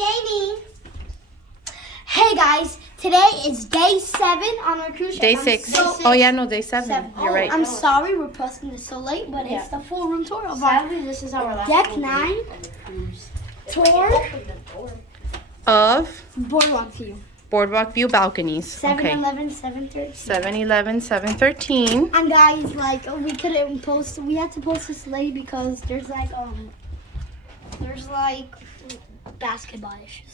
baby. Hey guys, today is day 7 on our cruise ship. Day 6. Oh yeah, no, day 7. You're right. I'm sorry we're posting this so late, but it's the full room tour of our This is our last Deck 9 tour Of Boardwalk view. Boardwalk View balconies. 7-Eleven, 7:30. 7-Eleven, 713. And guys, like we couldn't post. We had to post this late because there's like basketball issues.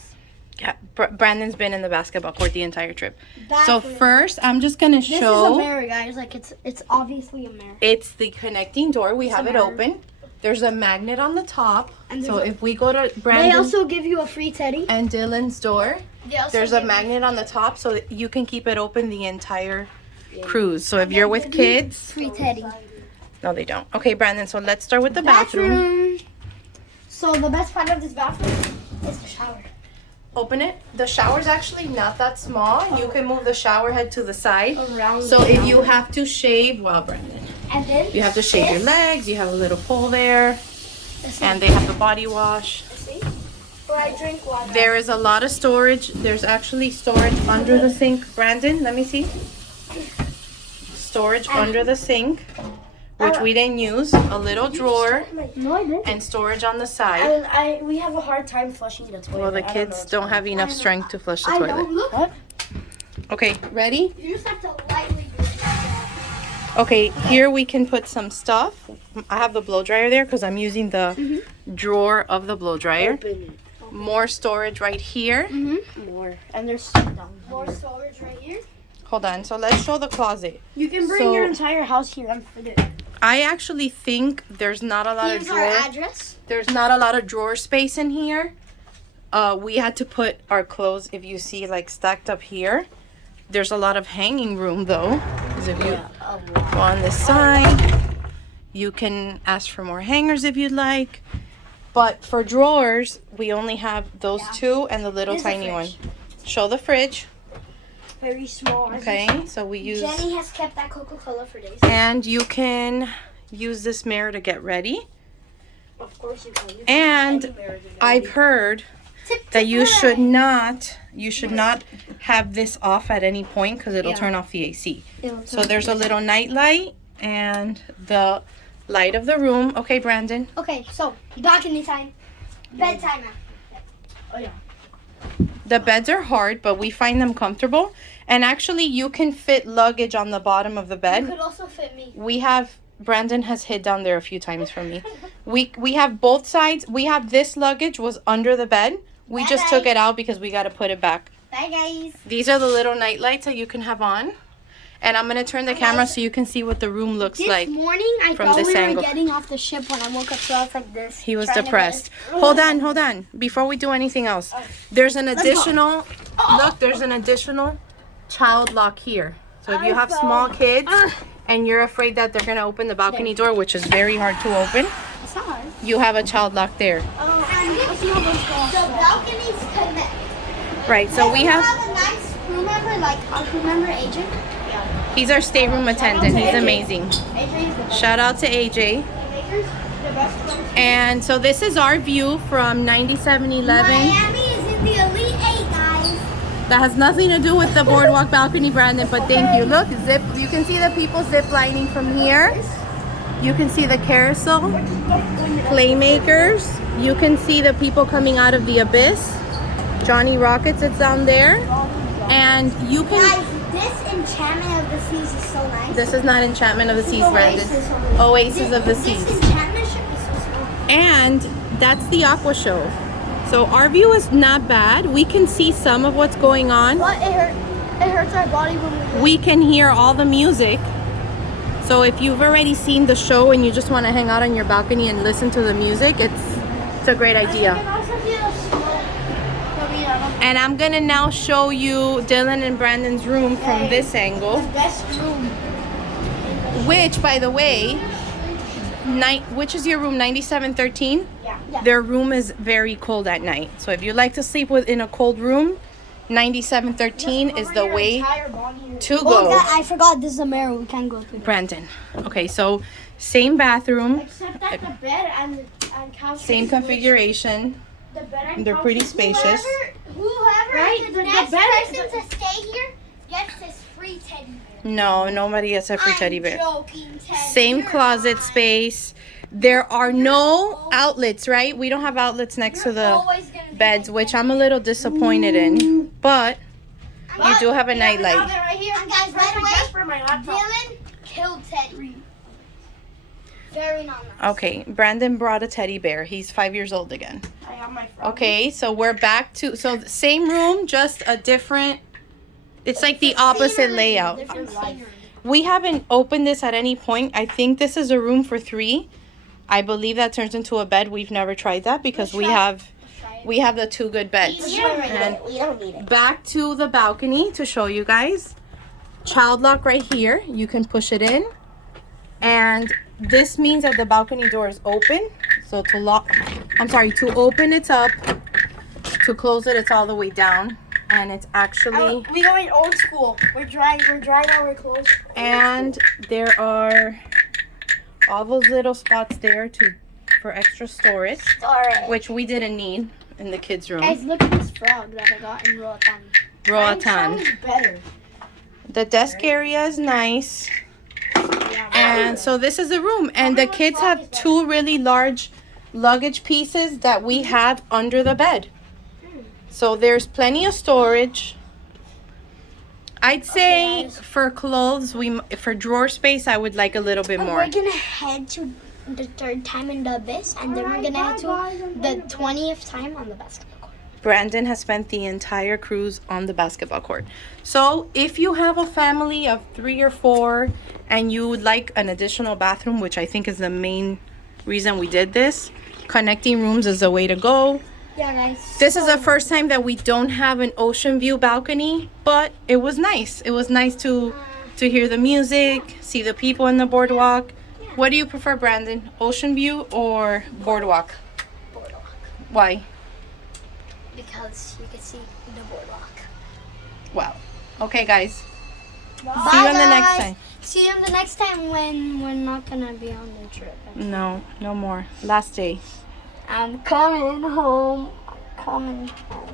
Yeah, Brandon's been in the basketball court the entire trip. So Bathroom. first, I'm just gonna This is show. America, guys. Like it's obviously America. It's the connecting door. We have it America. open. There's a magnet on the top. And So there's if we go to They Brandon also give you a free teddy. and Dylan's door, They also there's a give you- magnet on the top so that you can keep it open the entire cruise. So if you're with kids, Free teddy. no, they don't. Okay, Brandon. So let's start with the bathroom. So the best part of this bathroom is the shower. Open it. The shower's actually not that small. You can move the shower head to the side. Around So if you have to shave, well, Brandon, and then you have to shave your legs. You have a little pole there, and they have the body wash. See? Or I drink water. There is a lot of storage. There's actually storage under the sink. Brandon, let me see. Storage under the sink, which we didn't use. A little drawer No, I didn't. and storage on the side. We have a hard time flushing the toilet. Well, the kids don't have enough strength to flush the I toilet. don't look. What? Okay, ready? You just have to lightly do it. Okay, here we can put some stuff. I have the blow dryer there because I'm using the drawer of the blow dryer. Open More storage right here. more. And there's some down here. More storage right here. Hold on. So let's show the closet. You can bring So- your entire house here and fit it. I actually think there's not a lot of Here's our drawer. address. There's not a lot of drawer space in here. We had to put our clothes, if you see, like stacked up here. There's a lot of hanging room though. Because if you go on this side, you can ask for more hangers if you'd like. But for drawers, we only have those two and the little Here's the tiny one. fridge. Show the fridge. Very small. Okay, so we use, Jenny has kept that Coca-Cola for days. and you can use this mirror to get ready. Of course you can. You can And use any mirror to get I've ready. heard that you should not have this off at any point because it'll turn off the AC. So there's a little night light and the light of the room. Okay, Brandon. Okay, so balcony time. Bedtime now. Oh yeah. The beds are hard, but we find them comfortable. And actually, you can fit luggage on the bottom of the You bed. could also fit me. We have, Brandon has hid down there a few times from me. We have both sides. We have this luggage was under the bed. We just took it out because we got to put it back. Bye guys. These are the little night lights that you can have on. And I'm going to turn the camera so you can see what the room looks This like. morning I from thought this we were angle. getting off the ship when I woke up, so I was like this. He was trying to get depressed. us- Hold on. Before we do anything else, there's an additional, look, there's an additional child lock here. So if you have small kids and you're afraid that they're going to open the balcony door, which is very hard to open, It's not hard. you have a child lock there. The balconies connect. Right, so we have, a nice crew member, like our crew member, AJ. he's our stateroom attendant. He's amazing. AJ is the best Shout out to AJ. makers, the best ones. And so this is our view from 9711. Miami is in the Elite 8, guys. That has nothing to do with the boardwalk balcony, Brandon, but thank you. Look, you can see the people zip lining from here. You can see the carousel, playmakers. You can see the people coming out of the abyss. Johnny Rocket sits down there. And you can, Guys, this Enchantment of the Seas is so nice. this is not Enchantment of the Seas, Brandon. Oasis of the Seas. This Enchantment ship is so small. And that's the aqua show. So our view is not bad. We can see some of what's going on. But it hurts our body when We can hear all the music. So if you've already seen the show and you just want to hang out on your balcony and listen to the music, it's a great idea. And I'm gonna now show you Dylan and Brandon's room from this angle, Best room. which, by the way, which is your room, 9713? Yeah. Their room is very cold at night. So if you like to sleep in a cold room, 9713 is the way to Oh, go. God, I forgot this is a mirror. We can't go through. Brandon. Okay, so same bathroom, Except that the bed and couch. same configuration. The bed They're pretty spacious. Whoever Right, is the the next bed- person to stay here gets this free teddy bear. No, nobody gets a free teddy bear. Joking, Teddy. Same You're closet fine. space. There are no outlets, right? We don't have outlets next to You're the always gonna be beds, my which teddy I'm a little disappointed in. But bear. you do have a Yeah, we nightlight. have it right here. And guys, by the Perfect way, just for my laptop. Dylan killed Teddy. Very not nice. Okay, Brandon brought a teddy bear. He's 5 years old again. I have my frog. Okay, so we're back to the same room, just a different. It's like the opposite layout. Different scenery. We haven't opened this at any point. I think this is a room for 3. I believe that turns into a bed. We've never tried that because we have the 2 good beds. We don't need And it. We don't need it. back to the balcony to show you guys. Child lock right here. You can push it in. And this means that the balcony door is open. So to open it's up. To close it, it's all the way down. And it's actually, We going old school. We're drying our clothes. and there are all those little spots there for extra storage, Storage. which we didn't need in the kids' room. Guys, look at this frog that I got in Roatan. Roatan. Better. The desk area is nice. And so this is the room. And the kids have 2 really large luggage pieces that we have under the bed. So there's plenty of storage. I'd say guys. for clothes, for drawer space, I would like a little bit more. We're gonna head to the 3rd time in the abyss, and then we're gonna head to the 20th time on the basketball court. Brandon has spent the entire cruise on the basketball court. So if you have a family of 3 or 4 and you would like an additional bathroom, which I think is the main reason we did this, connecting rooms is the way to go. Yeah, guys. This is the first time that we don't have an ocean view balcony, but it was nice. It was nice to hear the music, see the people in the boardwalk. What do you prefer, Brandon? Ocean view or boardwalk? Boardwalk. Why? Because you can see the boardwalk. Wow. Okay, guys. Bye, See you on the next guys. time. See you on the next time when we're not gonna be on the trip. No more. Last day. I'm coming home. I'm coming home.